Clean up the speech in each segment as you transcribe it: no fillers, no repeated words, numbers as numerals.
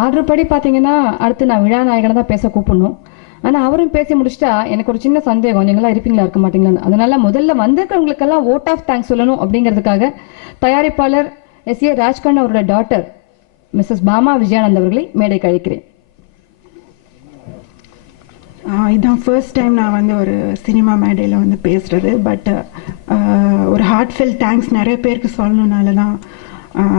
Order படி பார்த்தீங்கன்னா அடுத்து நான் விழா நாயகனை தான் பேச கூப்பிடணும். ஆனால் அவரும் பேசி முடிச்சிட்டா எனக்கு ஒரு சின்ன சந்தேகம், நீங்களாம் இருப்பீங்களா இருக்க மாட்டீங்களான்னு. அதனால முதல்ல வந்திருக்கிறவங்களுக்கெல்லாம் ஓட் ஆஃப் தேங்க்ஸ் சொல்லணும் அப்படிங்கிறதுக்காக தயாரிப்பாளர் எஸ்.ஏ. ராஜ்கண்ணன் அவரோட டாட்டர் மிஸ்ஸஸ் பாமா விஜயானந்த் அவர்களை மேடைக்கு அழைக்கிறேன். இதுதான் ஃபர்ஸ்ட் டைம் நான் வந்து ஒரு சினிமா மேடையில் வந்து பேசுகிறது. பட் ஒரு ஹார்ட்ஃபெல் தேங்க்ஸ் நிறைய பேருக்கு சொல்லணுனால தான்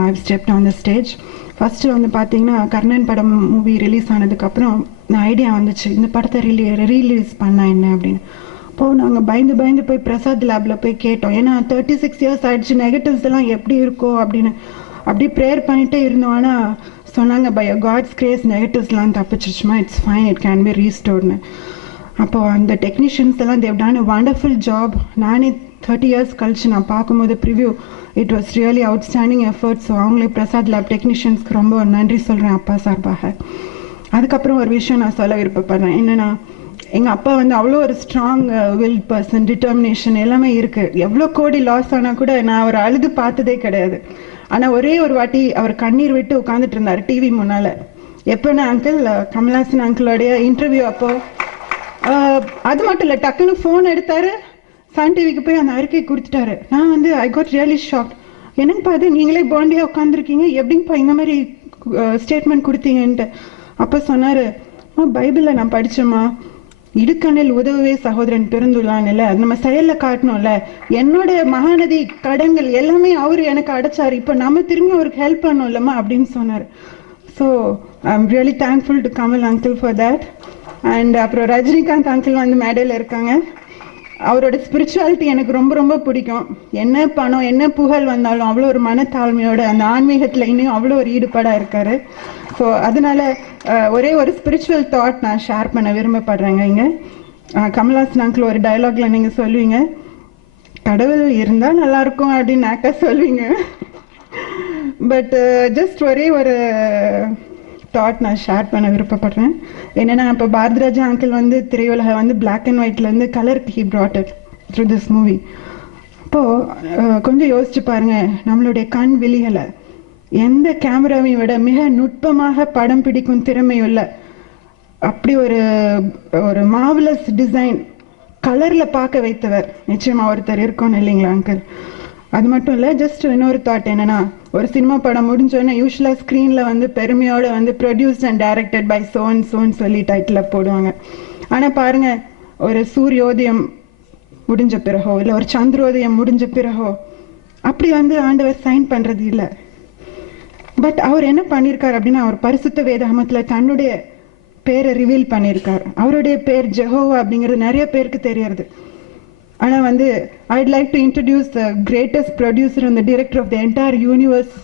I stepped on the stage. First வந்து பார்த்தீங்கன்னா கர்ணன் படம் மூவி ரிலீஸ் ஆனதுக்கப்புறம் நான் ஐடியா வந்துச்சு இந்த படத்தை ரீலீஸ் பண்ணால் என்ன அப்படின்னு. அப்போது நாங்கள் பயந்து போய் பிரசாத் லேபில் போய் கேட்டோம். ஏன்னா 36 இயர்ஸ் ஆகிடுச்சு, நெகட்டிவ்ஸ் எல்லாம் எப்படி இருக்கோ அப்படின்னு அப்படி ப்ரேயர் பண்ணிகிட்டே இருந்தோம். ஆனால் சொன்னாங்க பை காட்ஸ் கிரேஸ் நெகட்டிவ்ஸ்லாம் தப்பிச்சிருச்சுமா, it's fine, it can be ரீஸ்டோர்னு. அப்போது அந்த டெக்னீஷியன்ஸ் எல்லாம் they done a wonderful job. நானே 30 இயர்ஸ் கழிச்சு நான் பார்க்கும்போது preview it was really outstanding effort. So அவங்களே பிரசாத் லேப் டெக்னீஷியன்ஸ்க்கு ரொம்ப நன்றி சொல்கிறேன் அப்பா சார்பாக. அதுக்கப்புறம் ஒரு விஷயம் நான் சொல்ல விருப்பப்படுறேன். என்னென்னா எங்கள் அப்பா வந்து அவ்வளோ ஒரு ஸ்ட்ராங் வில் பர்சன், டிட்டர்மினேஷன் எல்லாமே இருக்குது. எவ்வளோ கோடி லாஸ் ஆனால் கூட நான் அவர் அழுது பார்த்ததே கிடையாது. ஆனால் ஒரே ஒரு வாட்டி அவர் கண்ணீர் விட்டு உட்காந்துட்டு இருந்தார் டிவி முன்னால். எப்போனா அங்கிள் கமல்ஹாசன் அங்கிளோடைய இன்டர்வியூ அப்போது அது மட்டும் இல்லை, டக்குன்னு ஃபோன் எடுத்தார், சன் டிவிக்கு போய் அந்த அறிக்கையை கொடுத்துட்டாரு. நான் வந்து ஐ காட் ரியலி ஷாக். என்னங்கப்பா அது, நீங்களே பாண்டியாக உட்காந்துருக்கீங்க, எப்படிங்கப்பா இந்த மாதிரி ஸ்டேட்மெண்ட் கொடுத்தீங்கன்ட்டு. அப்போ சொன்னார், பைபிளில் நான் படித்தேம்மா, இடுக்கண்ணில் உதவுவே சகோதரன் பிறந்துள்ளான் இல்லை, அது நம்ம செயலில் காட்டணும்ல. என்னோட மகாநதி கடன்கள் எல்லாமே அவர் எனக்கு அடைச்சார், இப்போ நம்ம திரும்பி அவருக்கு ஹெல்ப் பண்ணோம் இல்லைம்மா அப்படின்னு சொன்னார். So I am really thankful to Kamal uncle for that. And அப்புறம் ரஜினிகாந்த் அங்கிள் வந்து மேடையில் இருக்காங்க. அவரோட ஸ்பிரிச்சுவாலிட்டி எனக்கு ரொம்ப பிடிக்கும். என்ன பணம் என்ன புகழ் வந்தாலும் அவ்வளோ ஒரு மனத்தாழ்மையோட அந்த ஆன்மீகத்தில் இன்னும் அவ்வளோ ஒரு ஈடுபாடாக இருக்கார். ஸோ அதனால ஒரே ஒரு ஸ்பிரிச்சுவல் தாட் நான் ஷேர் பண்ண விரும்பப்படுறேங்க. இங்கே கமல்ஹாசன் அங்கிள் ஒரு டயலாக்ல நீங்கள் சொல்லுவீங்க, கடவுள் இருந்தால் நல்லாயிருக்கும் அப்படின்னு நாக்கா சொல்லுவீங்க. பட் ஜஸ்ட் ஒரே ஒரு தாட் நான் ஷேர் பண்ண விருப்பப்படுறேன். என்னென்னா இப்போ பாரதிராஜா அங்கிள் வந்து திரையுலக வந்து பிளாக் அண்ட் ஒயிட்லேருந்து கலருக்கு he brought it through this movie. அப்போது கொஞ்சம் யோசிச்சு பாருங்கள், நம்மளுடைய கண் விழிகளை எந்த கேமராவையும் விட மிக நுட்பமாக படம் பிடிக்கும் திறமையுள்ள அப்படி ஒரு மார்வலஸ் டிசைன் கலரில் பார்க்க வைத்தவர் நிச்சயமாக ஒருத்தர் இருக்கணும் இல்லைங்களா அங்கிள்? அது மட்டும் இல்லை, ஜஸ்ட் இன்னொரு தாட் என்னென்னா, ஒரு சினிமா படம் முடிஞ்சோடனே யூஸ்வலாக ஸ்க்ரீனில் வந்து பெருமையோடு வந்து ப்ரொடியூஸ்ட் அண்ட் டைரக்டட் பை சோன்னு சொல்லி டைட்டில் போடுவாங்க. ஆனால் பாருங்கள், ஒரு சூரியோதயம் முடிஞ்ச பிறகோ இல்லை ஒரு சந்திரோதயம் முடிஞ்ச பிறகோ அப்படி வந்து ஆண்டவர் சைன் பண்ணுறது இல்லை. பட் அவர் என்ன பண்ணியிருக்கார் அப்படின்னா, அவர் பரிசுத்த வேதாகமத்தில் தன்னுடைய பேரை ரிவீல் பண்ணியிருக்கார். அவருடைய பேர் ஜெகோவா அப்படிங்கிறது நிறைய பேருக்கு தெரியறது. ஆனால் வந்து I'd like to introduce the greatest producer and the director of the entire universe.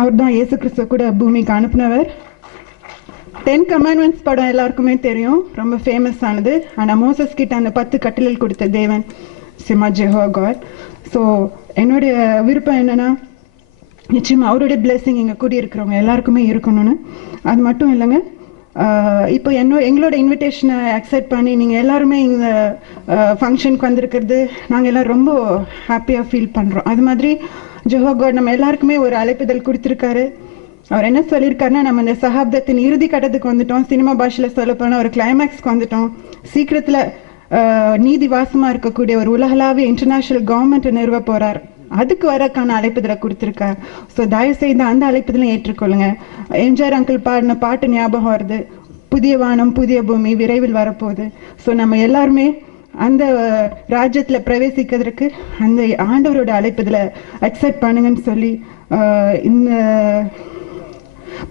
அவர் தான் இயேசு கிறிஸ்துவ கூட பூமிக்கு அனுப்புனவர். 10 Commandments படம் எல்லாருக்குமே தெரியும், ரொம்ப ஃபேமஸ் ஆனது. ஆனால் மோசஸ் கிட்ட அந்த 10 கட்டளைகள் கொடுத்த தேவன் சிமா ஜெஹோவா காட். ஸோ என்னுடைய விருப்பம் என்னென்னா, நிச்சயமாக அவருடைய பிளெஸிங் இங்கே கூடியிருக்கிறவங்க எல்லாருக்குமே இருக்கணும்னு. அது மட்டும் இல்லைங்க, இப்போ எங்களோட இன்விடேஷனை அக்செப்ட் பண்ணி நீங்கள் எல்லாருமே இந்த ஃபங்க்ஷனுக்கு வந்திருக்கிறது நாங்கள் எல்லோரும் ரொம்ப ஹாப்பியாக ஃபீல் பண்ணுறோம். அது மாதிரி ஜெஹோவா காட் நம்ம எல்லாருக்குமே ஒரு அழைப்புதல் கொடுத்துருக்காரு. அவர் என்ன சொல்லியிருக்காருன்னா, நம்ம இந்த சகாப்தத்தின் இறுதி கட்டத்துக்கு வந்துட்டோம். சினிமா பாஷையில் சொல்ல போனால் ஒரு கிளைமேக்ஸ்க்கு வந்துட்டோம். சீக்கிரத்தில் நீதி வாசமாக இருக்கக்கூடிய ஒரு உலகளாவிய இன்டர்நேஷ்னல் கவர்மெண்ட்டை நிறுவ போகிறார். அதுக்கு வரக்கான அழைப்புதலை கொடுத்துருக்கார். ஸோ தயவுசெய்து அந்த அழைப்புதலை ஏற்றுக்கொள்ளுங்க. எம்ஜிஆர் அங்கிள் பாடின பாட்டு ஞாபகம் வருது, புதிய வானம் புதிய பூமி விரைவில் வரப்போகுது. ஸோ நம்ம எல்லாருமே அந்த ராஜ்யத்தில் பிரவேசிக்கிறதுக்கு அந்த ஆண்டவரோட அழைப்புதலை அக்செப்ட் பண்ணுங்கன்னு சொல்லி இந்த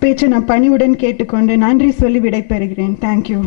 பேச்சை நான் பணிவுடன் கேட்டுக்கொண்டு நன்றி சொல்லி விடைபெறுகிறேன். தேங்க்யூ.